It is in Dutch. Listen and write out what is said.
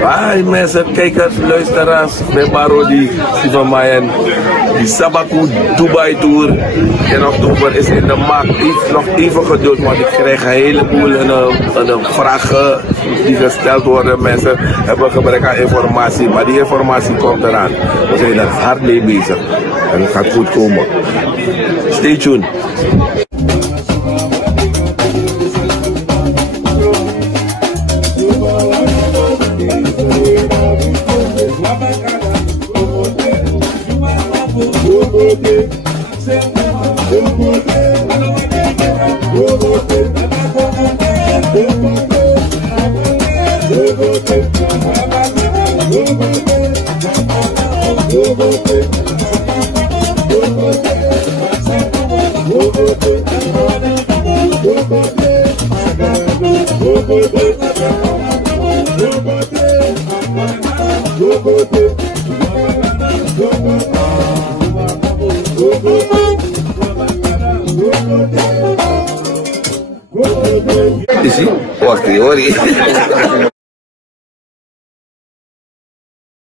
Hi mensen, kijkers, luisteraars, bij Barodi, Siva Mayen. Die Sabaku Dubai Tour in oktober is in de maak. Nog even geduld, want ik krijg een heleboel vragen die gesteld worden. Mensen hebben gebrek aan informatie, maar die informatie komt eraan. We zijn er hard mee bezig en het gaat goed komen. Stay tuned. Is hij? Wacht, hoor.